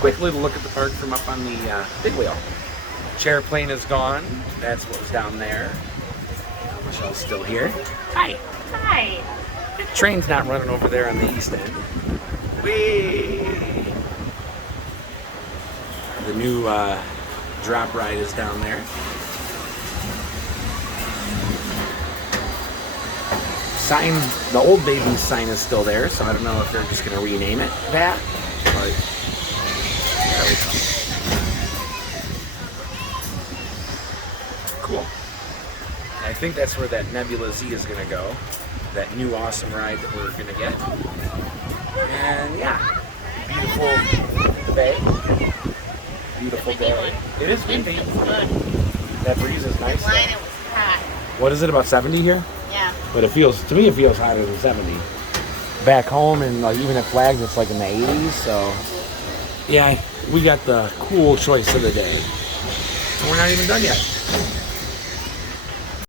quick little look at the park from up on the big wheel. Chairplane is gone. That's what was down there. Michelle's still here. Hi. Hi. Train's not running over there on the east end. Whee! The new drop ride is down there. Sign, the old baby's sign is still there, so I don't know if they're just going to rename it that. But there we go. Cool. I think that's where that Nebula Z is going to go. That new awesome ride that we're going to get. And yeah, beautiful bay. Beautiful day. It is windy. That breeze is nice. Line, it was hot. What is it, about 70 here? Yeah. But it feels, to me, it feels hotter than 70. Back home, and like even at Flags, it's like in the 80s. So yeah, we got the cool choice of the day. We're not even done yet.